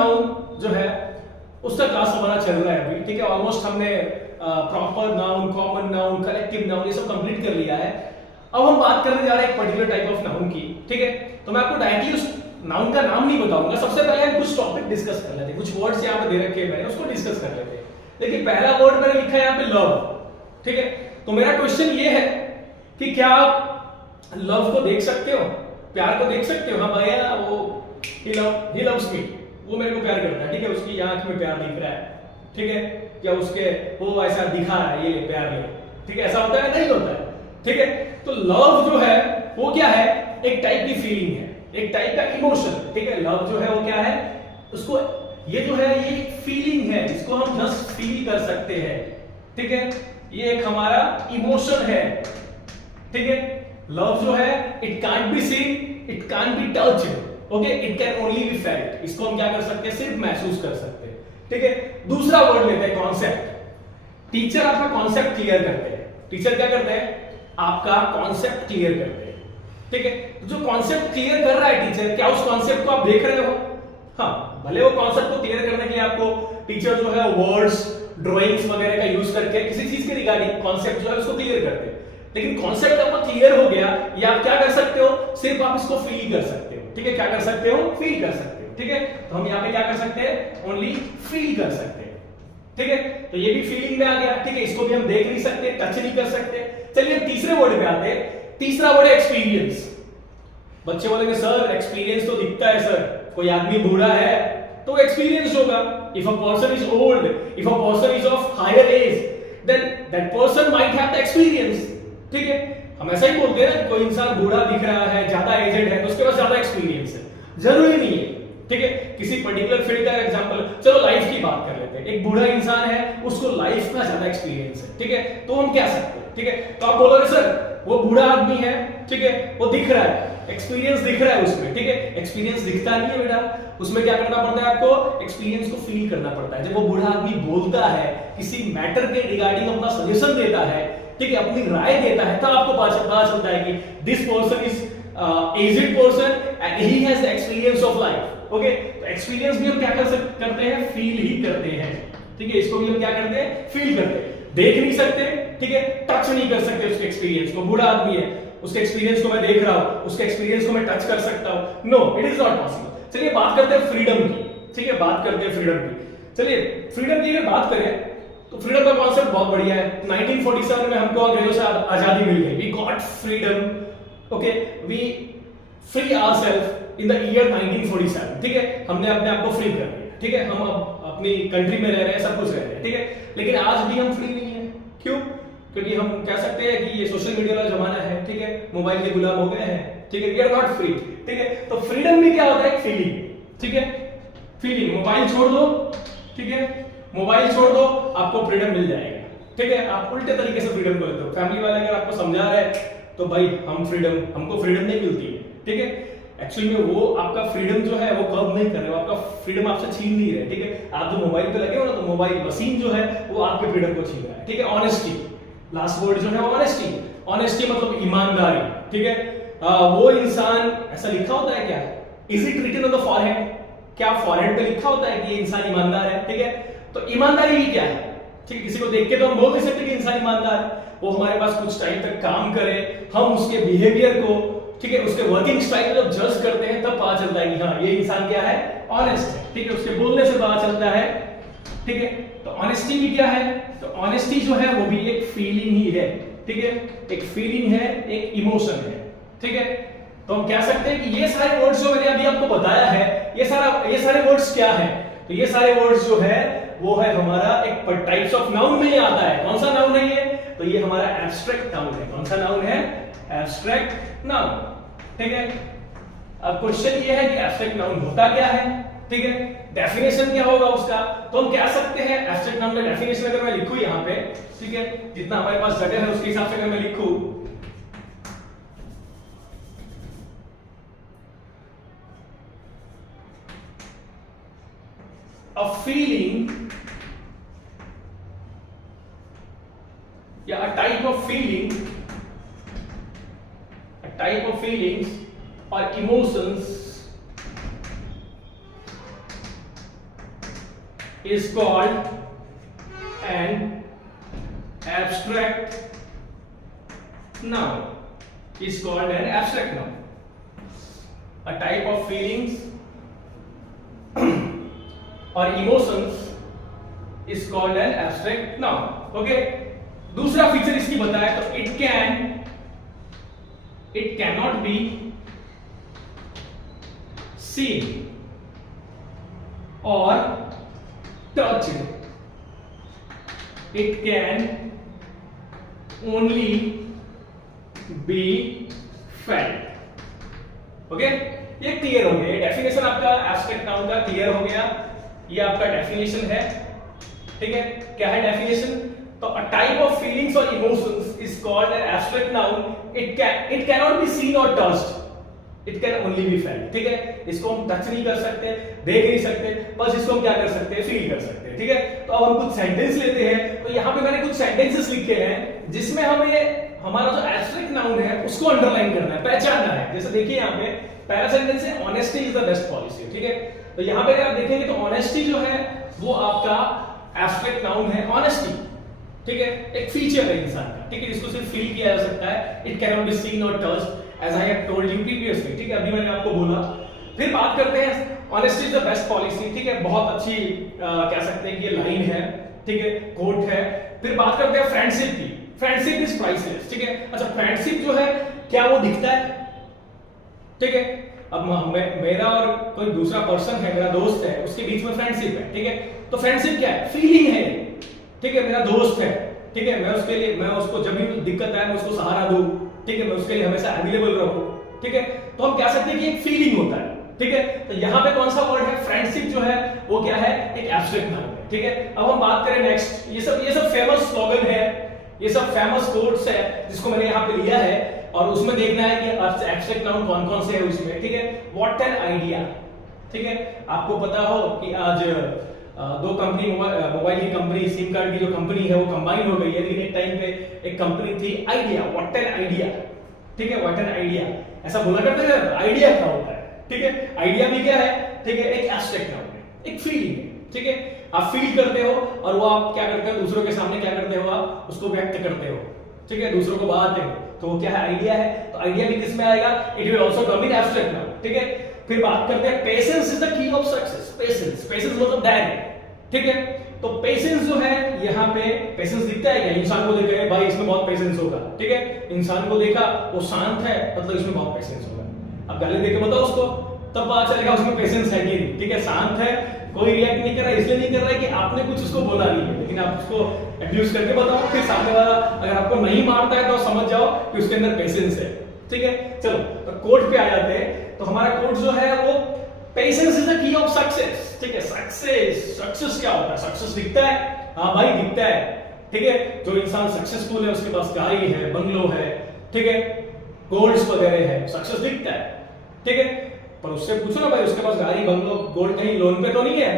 Noun जो है उसका क्लास हमारा चल रहा है अभी, ठीक है। ऑलमोस्ट हमने proper noun, common noun, collective noun ये सब कंप्लीट कर लिया है। अब हम बात करने जा रहे हैं एक पर्टिकुलर टाइप ऑफ नाउन की, ठीक है। तो मैं आपको डायरेक्टली उस नाउन का नाम नहीं बताऊंगा, सबसे पहले हम कुछ टॉपिक डिस्कस कर लेते हैं, कुछ वर्ड्स यहाँ पे दे रखे हैं मैंने, उसको डिस्कस कर लेते हैं। देखिए पहला वर्ड मैंने लिखा है यहाँ पे लव, ठीक है। तो मेरा क्वेश्चन ये है कि क्या आप लव को देख सकते हो, प्यार को देख सकते हो? हाँ भैया वो ही लव्स मी, वो मेरे को प्यार करता है, ठीक है। उसकी आंख में प्यार दिख रहा है, ठीक है। या उसके वो ऐसा दिखा रहा है, ये प्यार ले, ठीक है। ऐसा होता है? नहीं होता है, ठीक है। तो लव जो है वो क्या है? एक टाइप की फीलिंग है, एक टाइप का इमोशन, ठीक है। लव जो है वो क्या है? उसको ये जो है ये एक फीलिंग है, इसको हम जस्ट फील कर सकते हैं, ठीक है। ये एक हमारा इमोशन है, ठीक है। लव जो है it can't be seen, it can't be touched, okay, it can only be felt. इसको हम क्या कर सकते हैं? सिर्फ महसूस कर सकते हैं, ठीक है। दूसरा वर्ड लेते हैं कॉन्सेप्ट। टीचर आपका कॉन्सेप्ट क्लियर करते हैं। टीचर क्या करते हैं? आपका कॉन्सेप्ट क्लियर करते हैं, ठीक है। जो कॉन्सेप्ट क्लियर कर रहा है टीचर, क्या उस कॉन्सेप्ट को आप देख रहे हो? हाँ, भले वो कॉन्सेप्ट को क्लियर करने के लिए आपको टीचर जो है वर्ड्स, ड्राइंग्स वगैरह का यूज करके किसी चीज के रिगार्डिंग कॉन्सेप्ट जो है उसको क्लियर करते हैं, लेकिन कॉन्सेप्ट आपको क्लियर हो गया, या आप क्या कर सकते हो? सिर्फ आप इसको फील कर सकते हो, ठीक है। क्या कर सकते हो? फील कर सकते हो, ठीक है। तो हम यहाँ पे क्या कर सकते हैं? ओनली फील कर सकते हैं, ठीक है। तो ये भी फीलिंग में आ गया, ठीक है। इसको भी हम देख नहीं सकते, टच नहीं कर सकते। चलिए तीसरे वर्ड पे आते हैं। तीसरा वर्ड है एक्सपीरियंस। बच्चे बोलेंगे सर एक्सपीरियंस तो दिखता है सर, कोई आदमी बूढ़ा है तो एक्सपीरियंस होगा। If a person is old, if a person is of higher age, then that person might have the experience, ठीक है। हम ऐसा ही बोलते हैं ना, कोई इंसान बूढ़ा दिख रहा है, ज्यादा एजेड है, तो उसके पास ज्यादा एक्सपीरियंस है, जरूरी नहीं है, ठीक है। किसी पर्टिकुलर फील्ड का एग्जांपल, चलो लाइफ की बात कर लेते हैं। एक बूढ़ा इंसान है, उसको लाइफ का ज्यादा एक्सपीरियंस है, ठीक है। तो हम क्या सकते हैं, ठीक है। तो आप बोलोगे सर वो बूढ़ा आदमी है, ठीक है, वो दिख रहा है, एक्सपीरियंस दिख रहा है उसमें, ठीक है। एक्सपीरियंस दिखता नहीं है बेटा, उसमें क्या करना पड़ता है आपको? एक्सपीरियंस को फील करना पड़ता है। जब वो बूढ़ा आदमी बोलता है, किसी मैटर के रिगार्डिंग अपना सजेशन देता है, ठीक है, अपनी राय देता है, तब आपको पता चलता है कि this person is aged person and he has experience of life, okay. तो एक्सपीरियंस भी हम क्या करते हैं? फील ही करते हैं, ठीक है। इसको भी हम क्या करते हैं? फील करते हैं। देख नहीं सकते, ठीक है, टच नहीं कर सकते उसके एक्सपीरियंस को। बूढ़ा आदमी है, उसके एक्सपीरियंस को मैं देख रहा हूं, उसके एक्सपीरियंस को मैं टच कर सकता हूं? No, it is not possible. चलिए बात करते हैं फ्रीडम की, ठीक है, बात करते हैं फ्रीडम की। चलिए फ्रीडम की अगर बात करें तो फ्रीडम का कॉन्सेप्ट बहुत बढ़िया है। 1947 में हमको अंग्रेजों से आजादी मिल गई। We got freedom, okay, we free ourselves in the year 1947, ठीक है। हमने अपने आप को फ्री कर लिया, ठीक है। हम अब अपनी कंट्री में रह रहे हैं, सब कुछ रह रहे हैं, ठीक है। लेकिन आज भी हम फ्री नहीं है। क्यों? क्योंकि हम कह सकते हैं कि ये सोशल मीडिया वाला जमाना है, ठीक है, मोबाइल के गुलाम हो गए हैं, ठीक है। वी आर नॉट फ्री, ठीक है। तो फ्रीडम भी क्या होता है? एक फीलिंग, ठीक है, फीलिंग। मोबाइल छोड़ दो, ठीक है, मोबाइल छोड़ दो, आपको फ्रीडम मिल जाएगा, ठीक है। आप उल्टे तरीके से फ्रीडम को लेते हो। फैमिली वाले अगर आपको समझा रहे हैं तो भाई हमको फ्रीडम नहीं मिलती है, ठीक है। एक्चुअली में वो आपका फ्रीडम जो है वो कब नहीं कर रहे हो, आपका फ्रीडम आपसे छीन नहीं रहे, ठीक है। आप जो मोबाइल पे लगे हो ना, तो मोबाइल मशीन जो है वो आपके फ्रीडम को छीन रहा है, ठीक है। ऑनेस्टी, लास्ट वर्ड जो है ऑनेस्टी। ऑनेस्टी मतलब ईमानदारी, ठीक है। वो इंसान, ऐसा लिखा होता है क्या? Is it written on the forehead? क्या फॉरहेड पे लिखा होता है कि ये इंसान ईमानदार है, ठीक है। तो ईमानदारी भी क्या है, ठीक है। किसी को देख के तो हम बोल नहीं सकते कि इंसान ईमानदार है। वो हमारे पास कुछ टाइम तक काम करे, हम उसके बिहेवियर को, ठीक है, उसके वर्किंग स्टाइल को जब जज करते हैं तब पता चलता है कि हाँ ये इंसान क्या है? ऑनेस्ट है, ठीक है। उसके बोलने से पता चलता है, ठीक है। तो ऑनेस्टी भी क्या है? तो ऑनेस्टी जो है वो भी एक फीलिंग ही है, ठीक है, एक फीलिंग है, एक इमोशन है, ठीक है। तो हम कह सकते हैं कि ये सारे वर्ड्स जो मैंने अभी आपको बताया है, ये सारे वर्ड्स क्या है? तो ये सारे वर्ड्स जो है वो है हमारा एक टाइप्स ऑफ नाउन में ही आता है। कौन सा नाउन है ये? तो ये हमारा एब्स्ट्रैक्ट नाउन है। कौन सा नाउन है? एब्स्ट्रैक्ट नाउन, ठीक है। अब क्वेश्चन ये है कि एब्स्ट्रैक्ट नाउन होता क्या है, ठीक है, डेफिनेशन क्या होगा उसका? तो हम कह सकते हैं एब्स्ट्रैक्ट नाउन का डेफिनेशन अगर मैं लिखूं यहाँ पे, ठीक है, जितना हमारे पास जगह है उसके हिसाब से अगर मैं लिखूं, a feeling या a type of feelings or emotions is called an abstract noun. Is called an abstract noun. A type of feelings or emotions is called an abstract noun. Okay. दूसरा फीचर इसकी बताया तो it cannot be seen or touched. It can only be felt. Okay, ये clear हो गया, definition आपका abstract noun का clear हो गया। ये आपका डेफिनेशन है, ठीक है। क्या है डेफिनेशन? तो अ टाइप ऑफ फीलिंग्स और emotions is called an abstract noun. It cannot be seen और touched, it can only be felt, ठीक है। इसको हम टच नहीं कर सकते, देख नहीं सकते, बस इसको हम क्या कर सकते हैं, फील कर सकते हैं, ठीक है। तो अब हम कुछ सेंटेंस लेते हैं। तो यहाँ पे मैंने कुछ सेंटेंसेस लिखे हैं जिसमें हमें हमारा जो एब्स्ट्रैक्ट नाउन है उसको अंडरलाइन करना है, पहचानना है। जैसे देखिए यहाँ पे पहला सेंटेंस है honesty is the best policy, ठीक है। तो यहाँ पे अगर आप देखेंगे तो ऑनेस्टी जो है वो आपका एब्स्ट्रैक्ट नाउन है, ऑनेस्टी, ठीक है। एक फीचर है इंसान का, ठीक है, जिसको सिर्फ फील किया जा सकता है। It can not be seen और touched as I have told you previously, ठीक है, अभी मैंने आपको बोला। फिर बात करते हैं honesty is the best policy, ठीक है, बहुत अच्छी कह सकते हैं कि ये लाइन है, ठीक है, कोट है। फिर बात करते हैं फ्रेंडशिप की, फ्रेंडशिप इज प्राइसलेस, ठीक है। अच्छा, फ्रेंडशिप जो है क्या वो दिखता है, ठीक है। अब मेरा और कोई दूसरा पर्सन है, मेरा दोस्त है, उसके बीच में फ्रेंडशिप है, ठीक है। तो फ्रेंडशिप क्या है? फीलिंग है, ठीक है। मेरा दोस्त है, ठीक है, मैं उसको जब भी दिक्कत आए मैं उसको सहारा दूं, ठीक है, मैं उसके लिए हमेशा अवेलेबल रहूं, ठीक है। तो हम कह सकते हैं कि एक फीलिंग होता है, ठीक है। तो यहाँ पे कौन सा वर्ड है? फ्रेंडशिप जो है वो क्या है? एक एब्स्ट्रैक्ट नाउन है, ठीक है। अब हम बात करें नेक्स्ट, ये सब फेमस स्लोगन है, ये सब फेमस कोट्स है जिसको मैंने यहाँ पे लिया है, और उसमें देखना है कि एब्स्ट्रैक्ट नाउन कौन कौन से है उसमें, ठीक है। व्हाट एन आइडिया, ठीक है। आपको पता हो कि आज दो कंपनी, मोबाइल की कंपनी, सिम कार्ड की जो कंपनी है वो कंबाइन हो गई है, लेकिन एक टाइम पे एक कंपनी थी आइडिया, व्हाट एन आइडिया, ठीक है। व्हाट एन आइडिया ऐसा बोला करते थे। आइडिया क्या होता है, ठीक है। आइडिया भी क्या है, ठीक है, एक एब्स्ट्रैक्ट नाउन है, एक फीलिंग है, ठीक है। आप फील करते हो और वो आप क्या करते हो, दूसरों के सामने क्या करते हो, आप उसको व्यक्त करते हो, ठीक है, दूसरों को बताते हो, तो वो क्या है? आइडिया है। तो आइडिया भी किसमें आएगा? It will also come in abstract noun, ठीक है। फिर बात करते हैं patience is the key of success. Patience मतलब धैर्य, ठीक है। तो पेशेंस जो है, यहाँ पे पेशेंस दिखता है क्या? इंसान को देखा है भाई इसमें बहुत पेशेंस होगा, ठीक है। इंसान को देखा वो शांत है, मतलब इसमें बहुत पेशेंस होगा। अब गाली देके बताओ उसको, तब पता चलेगा उसमें पेशेंस है कि नहीं, ठीक है। शांत है, कोई रिएक्ट नहीं कर रहा है, इसलिए नहीं कर रहा है कि आपने कुछ उसको बोला नहीं है, लेकिन आप उसको एब्यूज करके बताओ, फिर सामने वाला अगर आपको नहीं मारता है तो समझ जाओ कि उसके अंदर पेशेंस है, ठीक है। चलो तो कोट पे आ जाते हैं। तो हमारा कोट जो है वो patience is the key of success, ठीक है। सक्सेस क्या होता है? सक्सेस दिखता है, हाँ भाई दिखता है, ठीक है। जो इंसान सक्सेसफुल है उसके पास गाड़ी है, बंगलो है, ठीक है, गोल्ड्स वगैरह है, सक्सेस दिखता है, ठीक है। पर उससे पूछो ना भाई उसके पास गाड़ी, बंगलो, गोल्ड कहीं लोन पे तो नहीं है,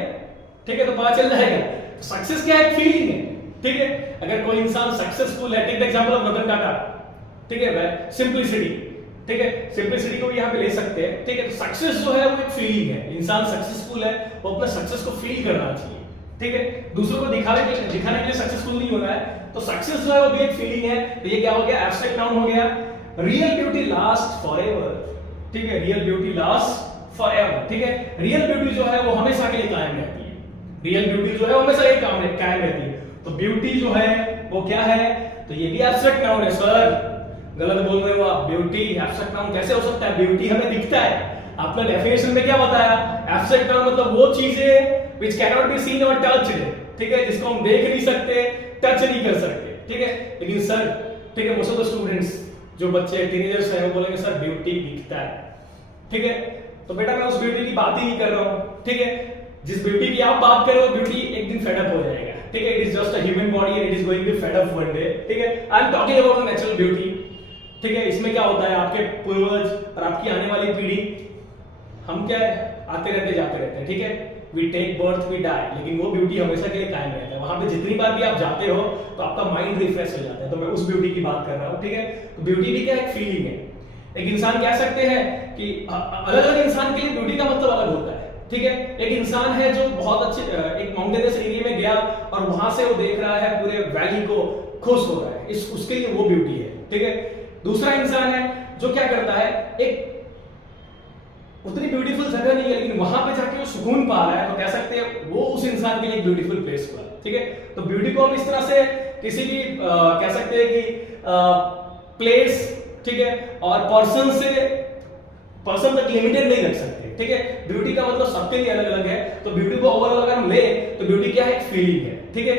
ठीक है, तो पता चल जाएगा। सक्सेस क्या है? फीलिंग है, ठीक है। अगर कोई इंसान सक्सेसफुल है, take the example of Ratan Tata, ठीक है, सिंपलिसिटी, ठीक है, सिंपलिसिटी को भी यहाँ पे ले सकते हैं, ठीक है। तो सक्सेस जो है वो एक फीलिंग है। इंसान सक्सेसफुल है, वो अपने सक्सेस को फील करना चाहिए, ठीक है। दूसरों को दिखाने के लिए सक्सेसफुल नहीं होना है। तो सक्सेस जो है वो भी एक फीलिंग है। तो ये क्या हो गया? एब्स्ट्रैक्ट नाउन हो गया। रियल ब्यूटी लास्ट फॉरएवर, ठीक है। रियल ब्यूटी लास्ट फॉरएवर, ठीक है। रियल ब्यूटी जो है वो हमेशा के लिए कायम रहती है। रियल ब्यूटी जो है वो हमेशा के लिए कायम रहती है। तो ब्यूटी जो है वो क्या है? तो ये भी एब्स्ट्रैक्ट नाउन है। सर गलत बोल रहे हो आप, ब्यूटी एब्स्ट्रैक्ट नाउन कैसे हो सकता है? ब्यूटी हमें दिखता है। आपने डेफिनेशन में क्या बताया? एब्स्ट्रैक्ट नाउन मतलब वो चीजें which cannot be seen or touched, ठीक है, जिसको हम देख नहीं सकते, टच नहीं कर सकते, ठीक है। लेकिन सर, ठीक है, मोस्ट ऑफ द स्टूडेंट्स जो बच्चे टीनेजर्स हैं वो बोलेंगे सर ब्यूटी दिखता है, ठीक है। तो बेटा मैं उस ब्यूटी की बात ही नहीं कर रहा हूं, ठीक है। जिस ब्यूटी की आप बात कर रहे हो ब्यूटी एक दिन फेड अप हो जाएगा, ठीक है। It is just a human body and it is going to fade up one day, ठीक है। I am talking about natural beauty, ठीक है। इसमें क्या होता है, आपके पूर्वज और आपकी आने वाली पीढ़ी, हम क्या है, आते रहते जाते रहते हैं, ठीक है। We take birth, we die, लेकिन वो ब्यूटी हमेशा के लिए कायम रहता है। वहां पे जितनी बार भी आप जाते हो तो आपका माइंड रिफ्रेश हो जाता है। तो मैं उस ब्यूटी की बात कर रहा हूं, ठीक है। तो ब्यूटी भी क्या एक फीलिंग है। एक इंसान कह सकते हैं कि अलग अलग इंसान के लिए ब्यूटी का मतलब अलग होता है, ठीक है, एक इंसान है जो बहुत अच्छे एक माउंटेनस एरिया में गया और वहां से वो देख रहा है पूरे वैली को, खुश हो रहा है, इस उसके लिए वो ब्यूटी है। ठीक है, दूसरा इंसान है जो क्या करता है, एक उतनी ब्यूटीफुल जगह नहीं है लेकिन वहां पे जाके वो सुकून पा रहा है, तो कह सकते हैं वो उस इंसान के लिए एक ब्यूटीफुल प्लेस हुआ। ठीक है, तो ब्यूटी को हम इस तरह से किसी भी कह सकते हैं कि प्लेस, ठीक है, और पर्सन तक लिमिटेड नहीं रख सकते। ठीक है, ब्यूटी का मतलब सबके लिए अलग अलग है। तो ब्यूटी को ओवरऑल अगर हम ले तो ब्यूटी क्या है, एक फीलिंग है। ठीक है,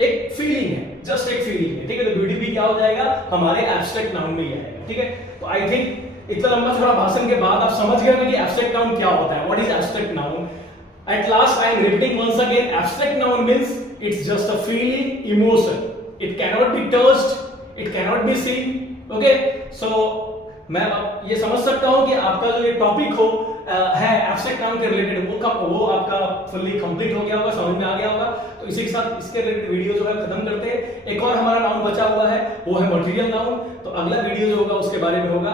एक फीलिंग है, जस्ट एक फीलिंग है। ठीक है, तो ब्यूटी भी क्या हो जाएगा, हमारे एब्स्ट्रैक्ट नाउन में ही आएगा। ठीक है, तो आई थिंक इतना लंबा थोड़ा भाषण के बाद आप समझ गए कि एब्स्ट्रैक्ट नाउन क्या होता है, what is abstract noun. At last, I am repeating once again, abstract noun means it's just a feeling, emotion. It cannot be touched, it cannot be seen. Okay, so मैं अब ये समझ सकता हूँ कि आपका जो ये टॉपिक हो है एब्स्ट्रैक्ट नाउन के रिलेटेड, वो आपका फुल्ली कंप्लीट हो गया होगा, समझ में आ गया होगा। तो इसी के साथ इसके रिलेटेड वीडियो जो है खत्म करते हैं। एक और हमारा नाउन बचा हुआ है, वो है मटेरियल नाउन। तो अगला वीडियो जो होगा उसके बारे में होगा।